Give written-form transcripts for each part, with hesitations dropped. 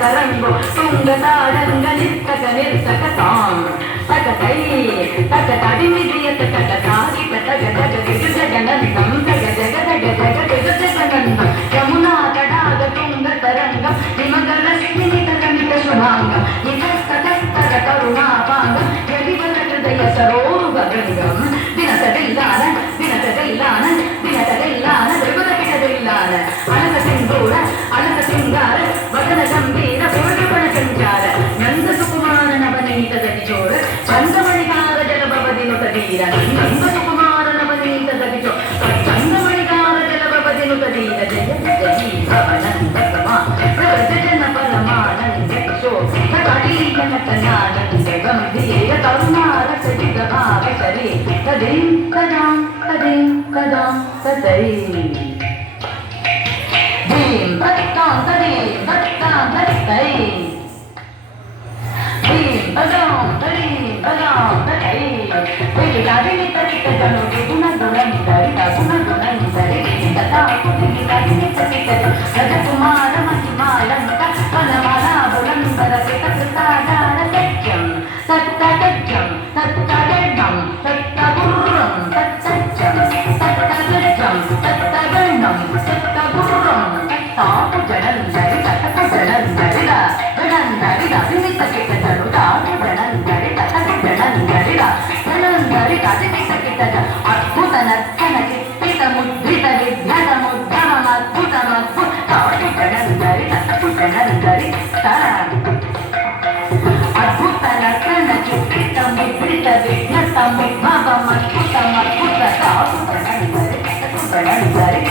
తరంగో తుంగతాడంగ నిర్తక నిర్తక తాం తకతై తకతడిమిదియత తకతాకి తగ జగ దిగు జగనందం జగ జగ జగ జగ దిగు జగనందం యమునా తడాగ తుంగ తరంగం హిమగల సినిత కమిత శుభాంగం నితస్తతస్తగ కరుణాపాంగం యదివల హృదయ సరోరుగ గంగం దినతడిల్లాన దినతడిల్లాన దినతడిల్లాన దిగుదకిటదిల్లాన అలక సింధూర అలక సింగార వదన గంభీర పూర్ణపణ సంచార నంద సుకుమార నవనీత దగిచోర చంద్రమణికార జలభవదినుత ధీర నంద సుకుమార నవనీత దగిచో చంద్రమణికార జలభవదినుత ధీర జయ జయ భవనంద సమా ప్రజన పరమానంద కిశో కడీయ నటనానంద గంభీర కరుణార సజిత భావ శరీ కదీం కదాం కదీం కదాం కదై ధీం తత్తాం తదీం తత్తాం తత్తై ధీం తదాం తదీం తదాం తతై విలిగాదిని తరిత జనుడి గుణగుణం తరిత గుణగుణం తరిగి తదా కుదిగి తదిని తరిత రజకుమార మహిమాలంక వనమలాబులంబర కృతకృతాడార సత్యం తత్తగజ్జం తత్తగణం తత్తగుర్రం తత్తజ్జం తత్తగజ్జం తత్తగణం తత్తగుర్రం తాపు జనందరి తటకు జనందరిల జనందరిల విమితకిట జనుడాకు జనందరి తటకు జనందరిల జనందరి కదిమితకిట అద్భుత నర్తన చిత్తిత ముద్రిత విభ్రత ముద్భవమద్భుతమద్భుత తాపు జనందరి తటకు జనందరి అద్భుత నర్తన చిత్తిత ముద్రిత విఘ్నత ముద్భవమద్భుతమద్భుత తాపు జనందరి తటకు జనందరి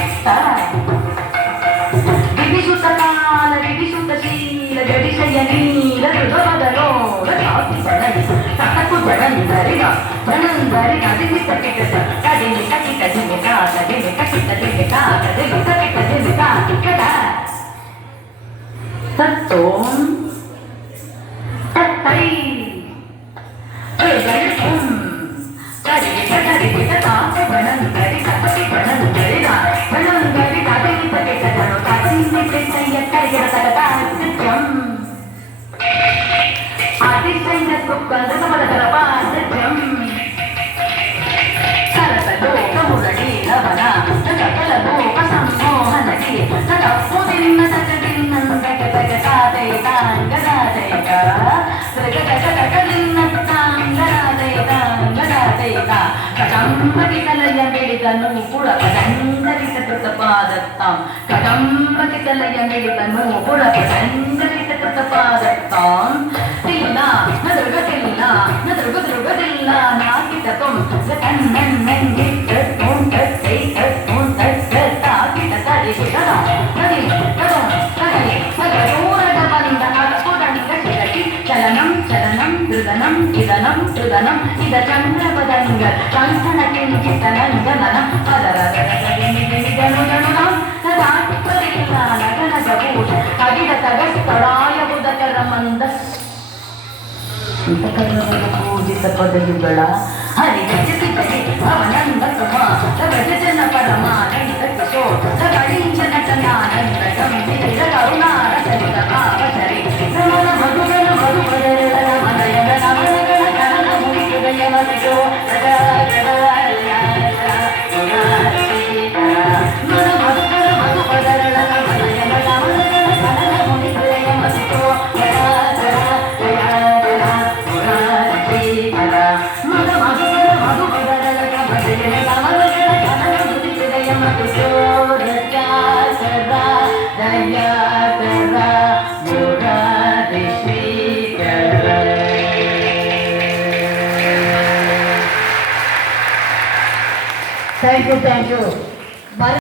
వివిసుతకాల వివిసుతశీల జడిశయనీల హృదవదలోల కాకి జనని తటకు జనందరిగా జనందరి కదిమి తకిట కదిమి తకిట దిమికా కదిమి తకిట దిమికా కదిమి తకిట దిమికా కదా తత్తోం తత్తై జడిపం కదిమిట కదిమిట తాకు జనందరి తటకు జనందరిగా జనందరి కదిమి తకిట జను ఆదిశైన సుఖం సరసలోకమురళీలవన సకల లోక సంమోహనకి సదప్పుదిన్న కదంబకి కలయ మెడితను పుర కదండరి కృతపాదత్తాం కదంబకి కలయ మెడితను పుర కదండరి కృతపాదత్తాం తిల్లా నదుర్గతిల్లా నదుర్గదుర్గదిల్లా నాకిటతం కన్నన్నన్నిట్ట తొంతై తొంతై తాకిట తరి కదం కదలి కదూరద బంద అద్భుతంగ చిరటి చలనం చలనం దృదనం ఇదనం దృదనం ఇద చంద్రపదంగ కంఠన కించితనంగనం పదరగణం తదాత్మరిల్లా నగనగభూష అగిడ తగస్తడాయ ఉదకరమంద పూజిత పదయుಗಳ ಹರಿ ಜಗತಿ ಜಗಿ ಅವನಂದ ಸುಮಾ ರಜನ ಪರಮಾನಂದ ಕಿಶೋರ ಕಳಿಂಚ ನಟನಾನಂದ ಗಂಭೀರ ಕರುಣಾರ ಸರಿತ ಭಾವಸರಿ ರಮಣ ಮಧುಗನ ಮಧುಪದರಳ ಮದಯನ ನಮನಗಳ ಕರಣ ಮುರಿಹೃದಯವ Thank you.